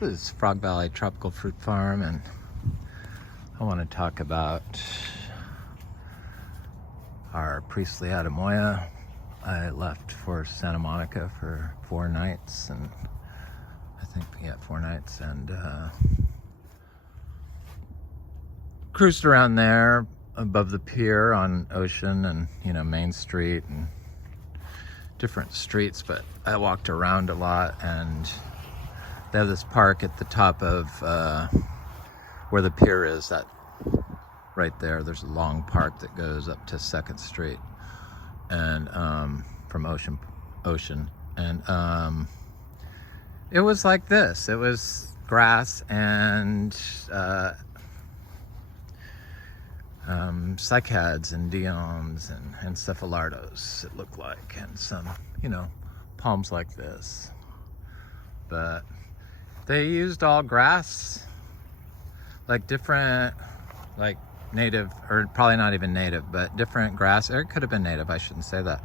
This is Frog Valley Tropical Fruit Farm, and I want to talk about our Priestley Atemoya. I left for Santa Monica for 4 nights, and I think, yeah, 4 nights, and cruised around there above the pier on Ocean and, you know, Main Street and different streets, but I walked around a lot, and they have this park at the top of where the pier is, that right there. There's a long park that goes up to 2nd Street and from Ocean. And it was like this. It was grass and cycads and dioms and encephalitos, it looked like, and some, you know, palms like this. But they used all grass, like different, like native, or probably not even native, but different grass, or it could have been native, I shouldn't say that.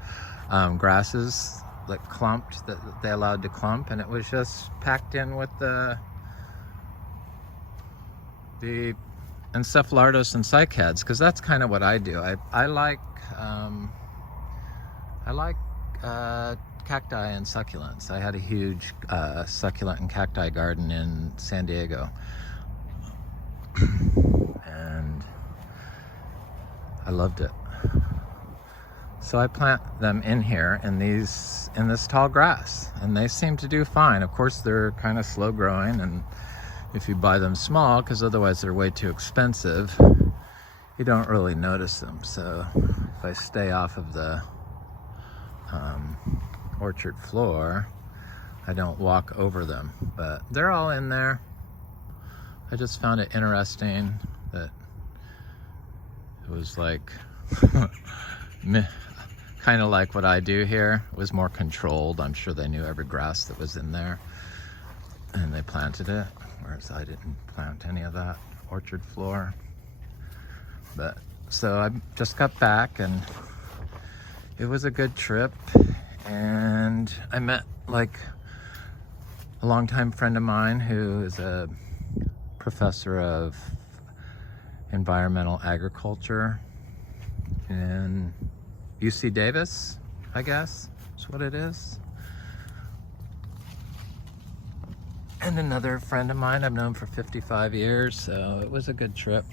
Grasses like clumped, that they allowed to clump, and it was just packed in with the encephalitos and cycads, because that's kind of what I do. I like cacti and succulents. I had a huge succulent and cacti garden in San Diego, and I loved it. So I plant them in here in this tall grass, and they seem to do fine. Of course, they're kind of slow growing, and if you buy them small, because otherwise they're way too expensive, you don't really notice them. So if I stay off of the orchard floor, I don't walk over them, but they're all in there. I just found it interesting that it was like kind of like what I do here. It was more controlled. I'm sure they knew every grass that was in there, and they planted it, whereas I didn't plant any of that orchard floor. But so I just got back, and it was a good trip, and I met like a longtime friend of mine who is a professor of environmental agriculture in UC Davis, I guess is what it is. And another friend of mine I've known for 55 years, so it was a good trip.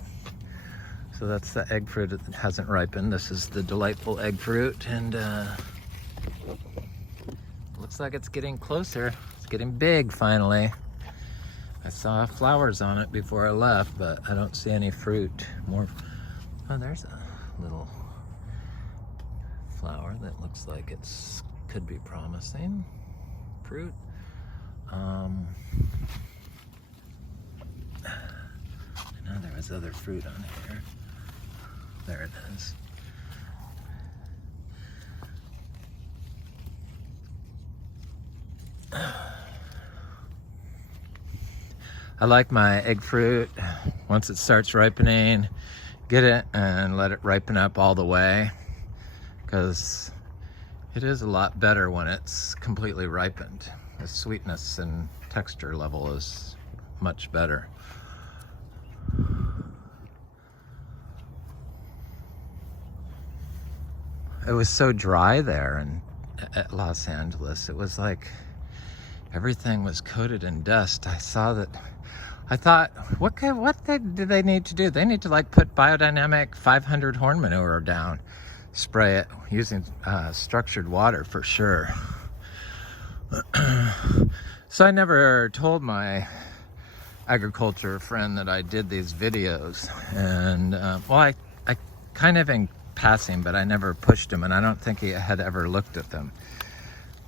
So that's the egg fruit that hasn't ripened. This is the delightful egg fruit, and looks like it's getting closer. It's getting big finally. I saw flowers on it before I left, but I don't see any fruit. Oh, there's a little flower that looks like it's could be promising fruit. I know there was other fruit on here. There it is. I like my egg fruit. Once it starts ripening, get it and let it ripen up all the way, because it is a lot better when it's completely ripened. The sweetness and texture level is much better. It was so dry there at Los Angeles. It was like everything was coated in dust. I thought, what do they need to do? They need to like put biodynamic 500 horn manure down, spray it using structured water for sure. So I never told my agriculture friend that I did these videos, and well, I kind of in passing, but I never pushed him, and I don't think he had ever looked at them,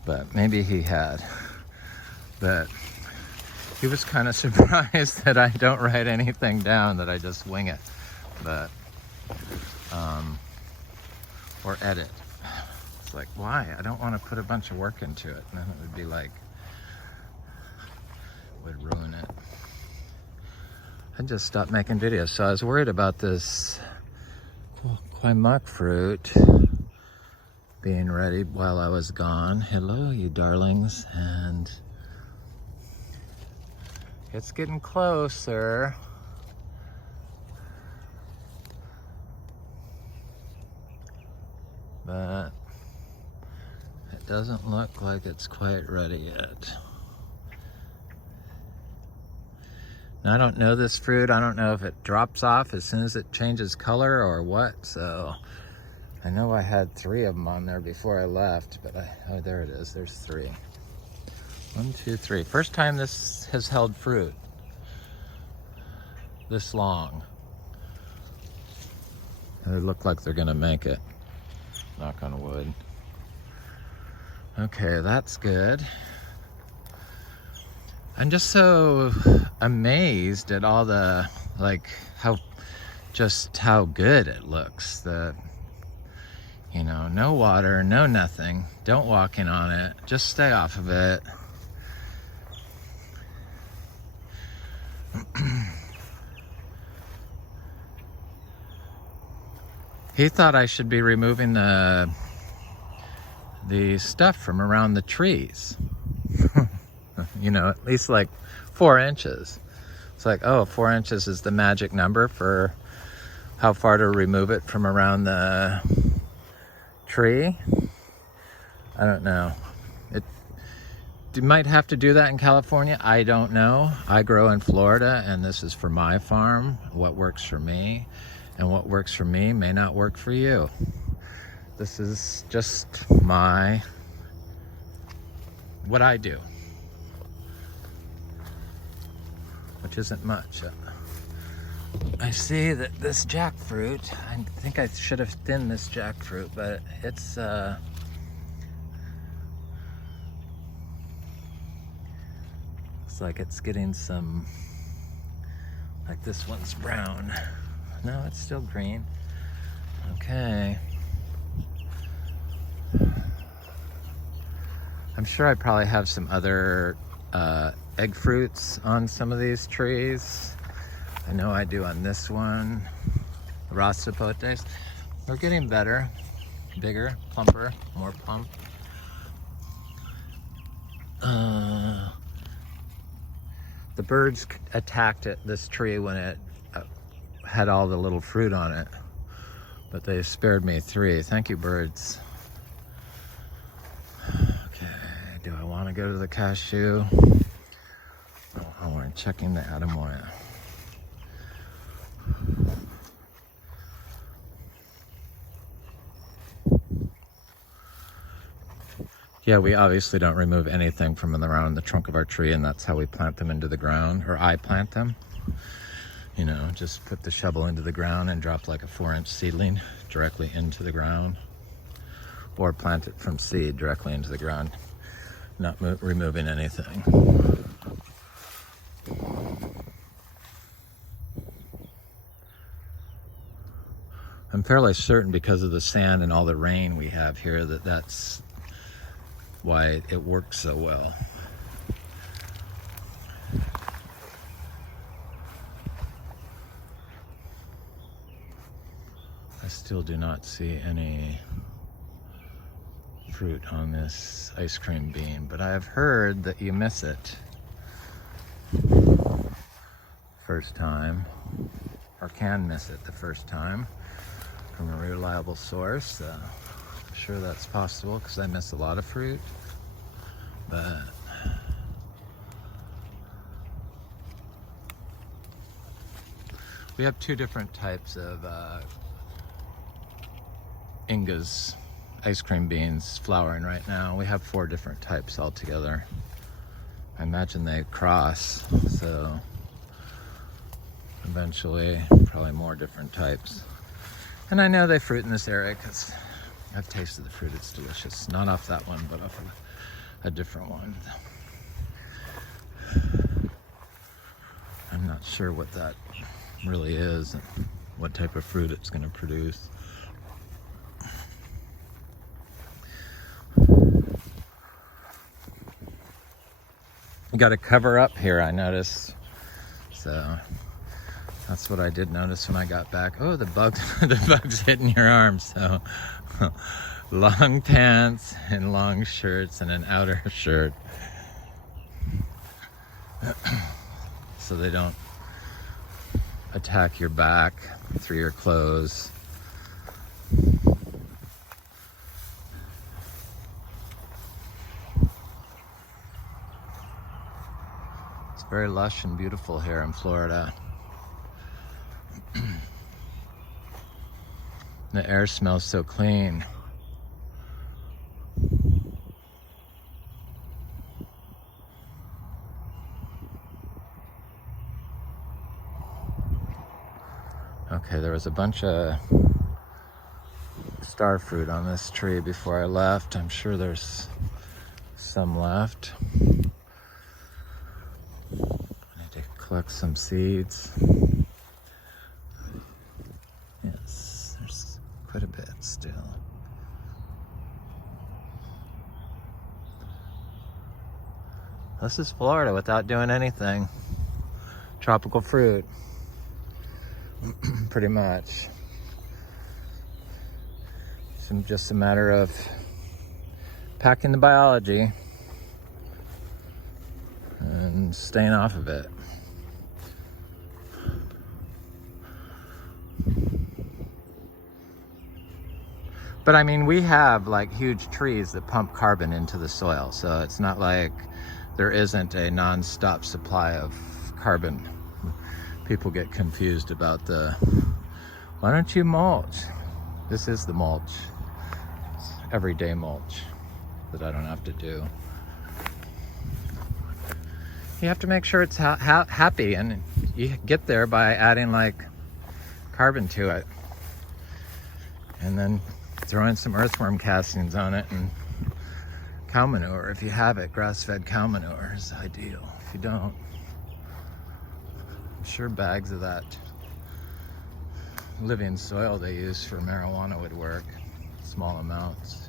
but maybe he had. But he was kind of surprised that I don't write anything down, that I just wing it, but or edit. It's like, why? I don't want to put a bunch of work into it, and then it would be like, would ruin it. I just stopped making videos, so I was worried about this Kwai Muk Fruit being ready while I was gone. Hello, you darlings. And It's getting closer. But it doesn't look like it's quite ready yet. Now, I don't know this fruit. I don't know if it drops off as soon as it changes color or what. So I know I had 3 of them on there before I left, but oh, there it is. There's 3. 1, 2, 3. First time this has held fruit this long. They look like they're gonna make it. Knock on wood. Okay, that's good. I'm just so amazed at all the, like, how good it looks. The, you know, no water, no nothing. Don't walk in on it. Just stay off of it. He thought I should be removing the stuff from around the trees. You know, at least like 4 inches. It's like, oh, 4 inches is the magic number for how far to remove it from around the tree. I don't know. You might have to do that in California. I don't know. I grow in Florida, and this is for my farm, what works for me. And what works for me may not work for you. This is just what I do, which isn't much. I see that this jackfruit, I think I should have thinned this jackfruit, but it's looks like it's getting some, like this one's brown. No, it's still green. Okay. I'm sure I probably have some other egg fruits on some of these trees. I know I do on this one. Raw sapotes. They're getting better, bigger, plumper, more plump. The birds attacked this tree when it had all the little fruit on it, but they spared me 3. Thank you, birds. Okay, do I want to go to the cashew? Oh, we're checking the Atemoya. Yeah, we obviously don't remove anything from around the trunk of our tree, and that's how we plant them into the ground, or I plant them. You know, just put the shovel into the ground and drop like a 4-inch seedling directly into the ground, or plant it from seed directly into the ground, not removing anything. I'm fairly certain, because of the sand and all the rain we have here, that that's why it works so well. I still do not see any fruit on this ice cream bean, but I have heard that you miss it first time, or can miss it the first time from a reliable source. I'm sure that's possible, because I miss a lot of fruit, but we have 2 different types of Inga's ice cream beans flowering right now. We have 4 different types altogether. I imagine they cross, so eventually probably more different types. And I know they fruit in this area because I've tasted the fruit. It's delicious. Not off that one, but off a different one. I'm not sure what that really is and what type of fruit it's going to produce. You got to cover up here, I noticed. So that's what I did notice when I got back. Oh, the bug's hitting your arm. So long pants and long shirts and an outer shirt. so they don't attack your back through your clothes. It's very lush and beautiful here in Florida. The air smells so clean. Okay, there was a bunch of star fruit on this tree before I left. I'm sure there's some left. I need to collect some seeds. Yes, there's quite a bit still. This is Florida without doing anything. Tropical fruit. Pretty much. It's just a matter of packing the biology and staying off of it. But I mean, we have like huge trees that pump carbon into the soil, so it's not like there isn't a non-stop supply of carbon. People get confused about why don't you mulch? This is the mulch. It's everyday mulch that I don't have to do. You have to make sure it's happy, and you get there by adding like carbon to it. And then throwing some earthworm castings on it, and cow manure, if you have it. Grass-fed cow manure is ideal. If you don't, I'm sure bags of that living soil they use for marijuana would work, small amounts,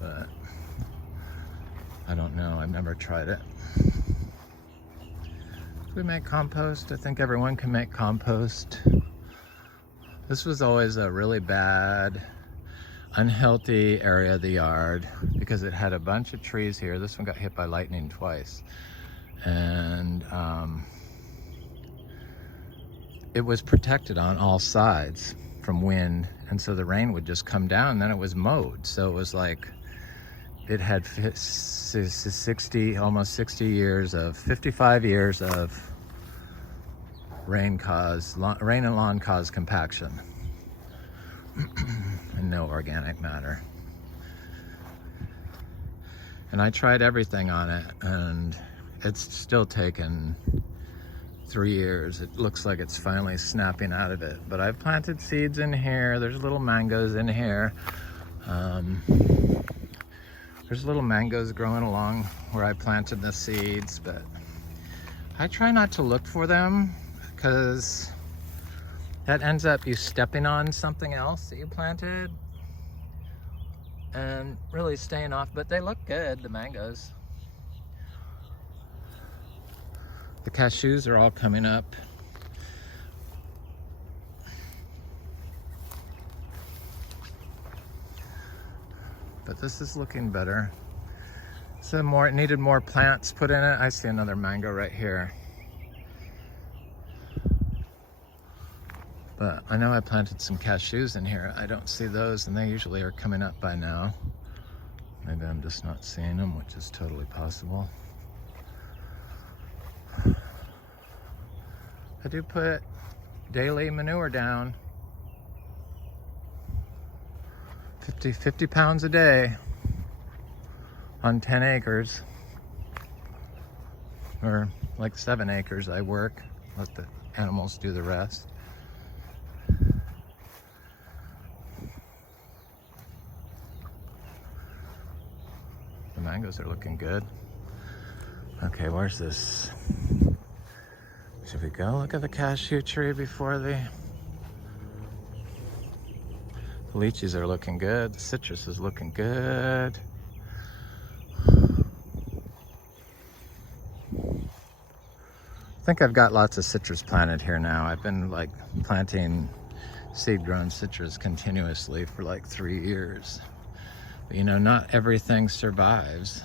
but I don't know. I've never tried it. We make compost. I think everyone can make compost. This was always a really bad, unhealthy area of the yard because it had a bunch of trees here. This one got hit by lightning twice, and it was protected on all sides from wind, and so the rain would just come down, and then it was mowed. So it was like it had 60, almost 60 years of, 55 years of rain and lawn caused compaction and no organic matter. And I tried everything on it, and it's still taken 3 years. It looks like it's finally snapping out of it, but I've planted seeds in here. There's little mangoes in here. There's little mangoes growing along where I planted the seeds, but I try not to look for them because that ends up you stepping on something else that you planted and really staying off. But they look good, the mangoes. The cashews are all coming up. But this is looking better. So it needed more plants put in it. I see another mango right here. But I know I planted some cashews in here. I don't see those, and they usually are coming up by now. Maybe I'm just not seeing them, which is totally possible. I do put daily manure down. 50 pounds a day on 10 acres. Or like 7 acres I work. Let the animals do the rest. The mangoes are looking good. Okay, where's this? Should we go look at the cashew tree before the lychees are looking good. The citrus is looking good. I think I've got lots of citrus planted here now. I've been like planting seed-grown citrus continuously for like 3 years. But you know, not everything survives,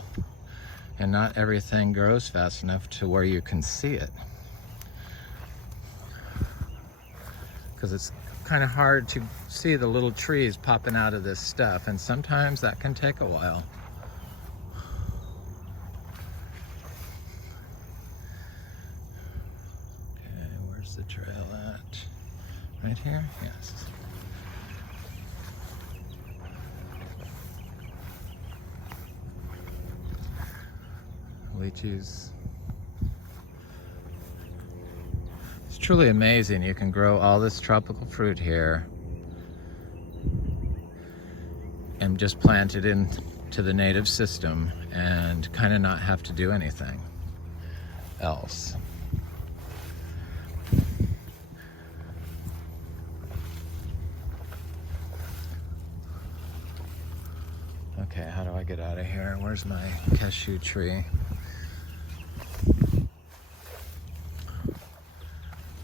and not everything grows fast enough to where you can see it. because it's kind of hard to see the little trees popping out of this stuff, and sometimes that can take a while. Okay, where's the trail at? Right here? Yes. Lychees. It's truly amazing. You can grow all this tropical fruit here and just plant it into the native system and kind of not have to do anything else. Okay, how do I get out of here? Where's my cashew tree?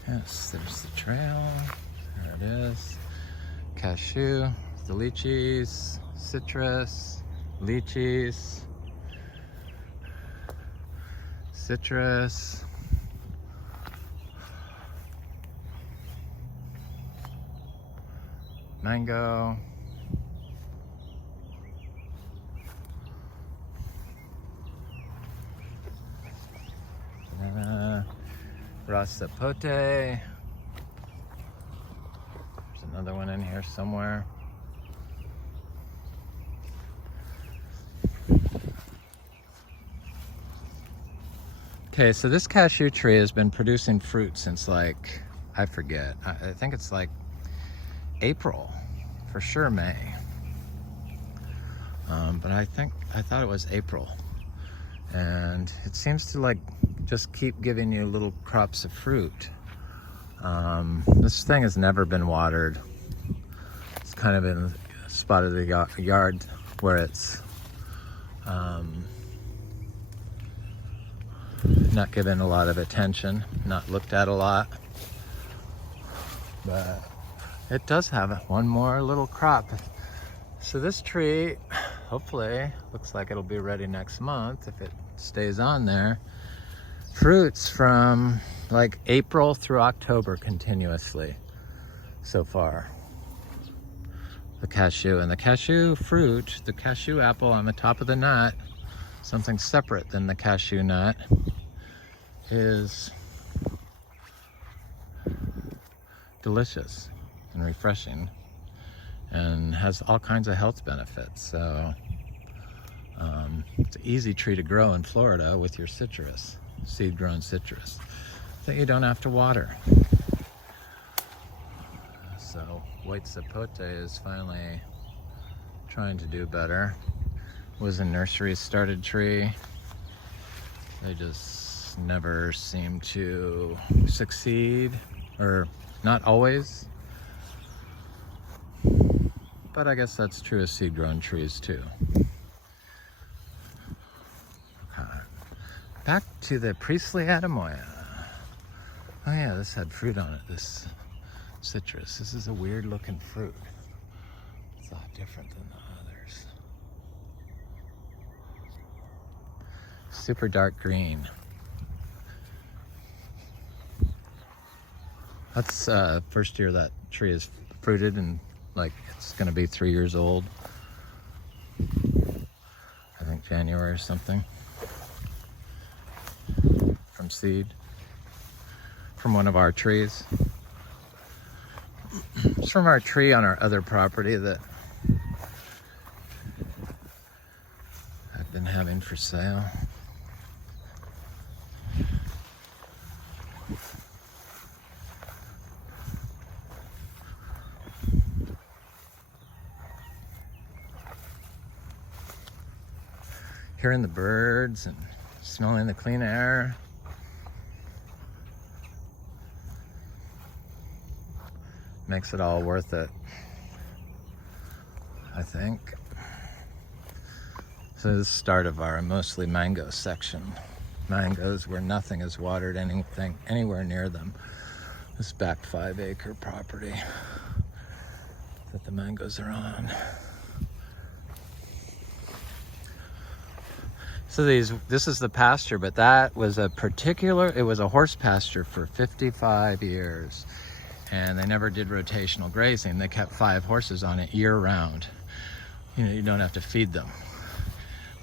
Yes, there's the trail. There it is. Cashew, the lychees, citrus, lychees, citrus, mango, sapote. There's another one in here somewhere. Okay, so this cashew tree has been producing fruit since, like, I forget. I think it's like April, for sure May. But I thought it was April. And it seems to like just keep giving you little crops of fruit. This thing has never been watered. It's kind of in a spot of the yard where it's not given a lot of attention, not looked at a lot. But it does have one more little crop. So this tree, hopefully, looks like it'll be ready next month if it stays on there. Fruits from like April through October continuously so far. The cashew and the cashew fruit, the cashew apple on the top of the nut, something separate than the cashew nut, is delicious and refreshing and has all kinds of health benefits. So it's an easy tree to grow in Florida with your citrus, seed-grown citrus, that you don't have to water. So white sapote is finally trying to do better. Was a nursery started tree. They just never seem to succeed, or not always. But I guess that's true of seed-grown trees too. Back to the priestly Atemoya. Oh yeah, this had fruit on it, this citrus. This is a weird looking fruit. It's a lot different than the others. Super dark green. That's first year that tree is fruited, and like it's gonna be 3 years old. I think January or something. From seed, from one of our trees. It's from our tree on our other property that I've been having for sale. Hearing the birds and smelling the clean air. Makes it all worth it, I think. So this is the start of our mostly mango section. Mangoes where nothing is watered anything anywhere near them. This back 5-acre property that the mangoes are on. So this is the pasture, but that was it was a horse pasture for 55 years. and they never did rotational grazing. They kept 5 horses on it year round. You know, you don't have to feed them.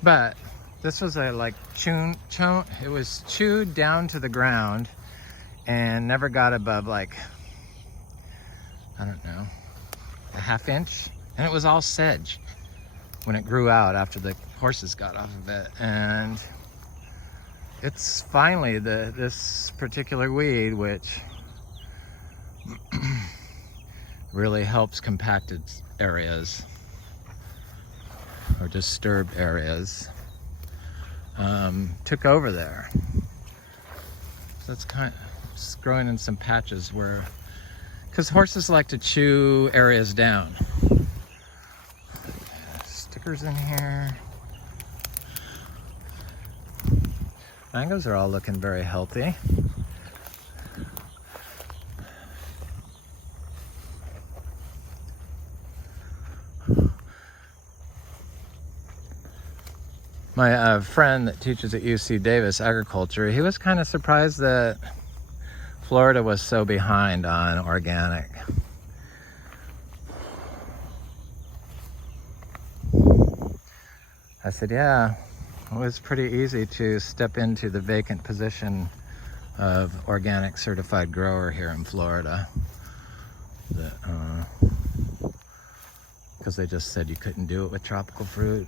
But this was a it was chewed down to the ground and never got above like, I don't know, a ½ inch. And it was all sedge when it grew out after the horses got off of it. And it's finally this particular weed which really helps compacted areas or disturbed areas, took over there. So it's kind of just growing in some patches where, because horses like to chew areas down. Stickers in here. Mangoes are all looking very healthy. My friend that teaches at UC Davis agriculture, he was kind of surprised that Florida was so behind on organic. I said, yeah, it was pretty easy to step into the vacant position of organic certified grower here in Florida. Because they just said you couldn't do it with tropical fruit.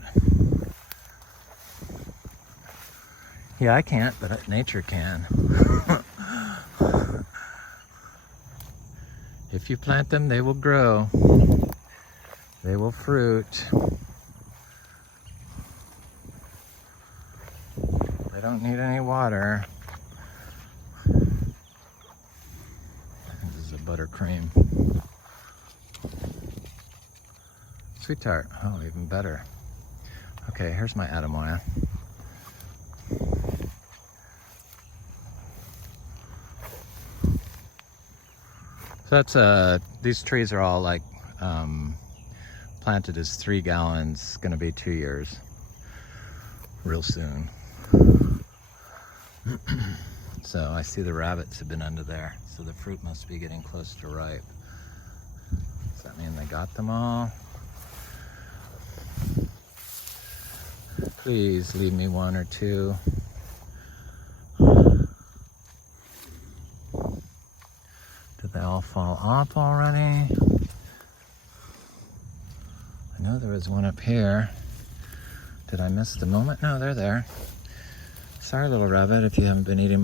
Yeah, I can't, but nature can. If you plant them, they will grow. They will fruit. They don't need any water. I think this is a buttercream. Sweet tart. Oh, even better. Okay, here's my Atemoya. So that's these trees are all like planted as 3 gallons, gonna be 2 years real soon. So I see the rabbits have been under there, so the fruit must be getting close to ripe. Does that mean they got them all? Please leave me 1 or 2. Did they all fall off already? I know there was one up here. Did I miss the moment? No, they're there. Sorry, little rabbit, if you haven't been eating